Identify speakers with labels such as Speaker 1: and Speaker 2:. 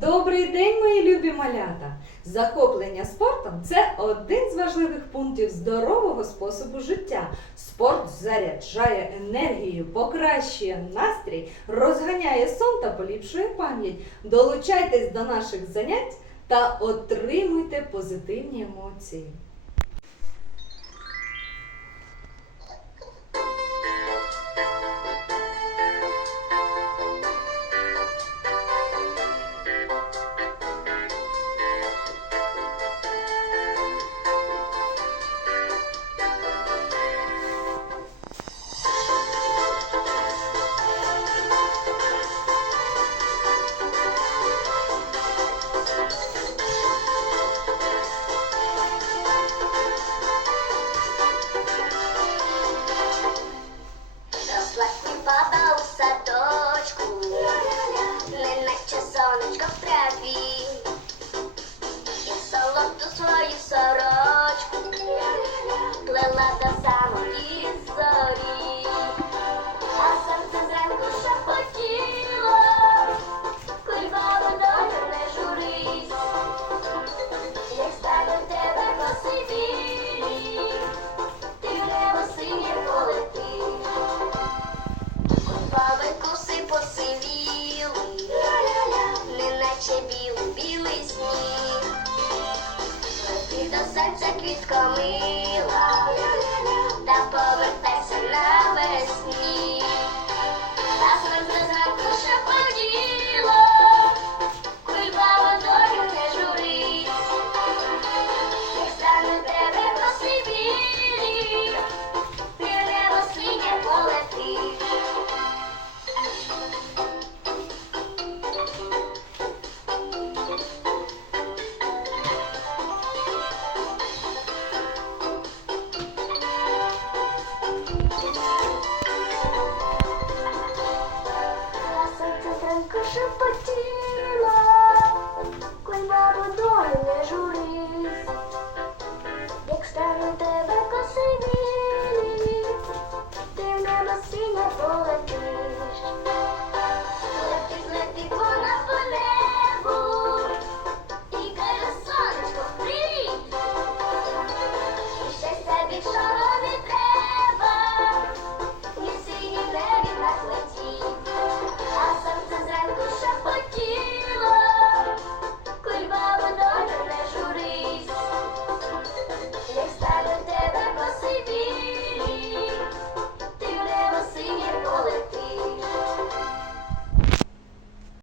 Speaker 1: Добрий день, мої любі малята! Захоплення спортом це один з важливих пунктів здорового способу життя. Спорт заряджає енергію, покращує настрій, розганяє сон та поліпшує пам'ять. Долучайтесь до наших занять та отримуйте позитивні емоції.
Speaker 2: Сонечко траві, і солодку свою сорочку плела до неначе білу білий сніг. Лети до серця квітко мила, та повертайся навесні. Наша.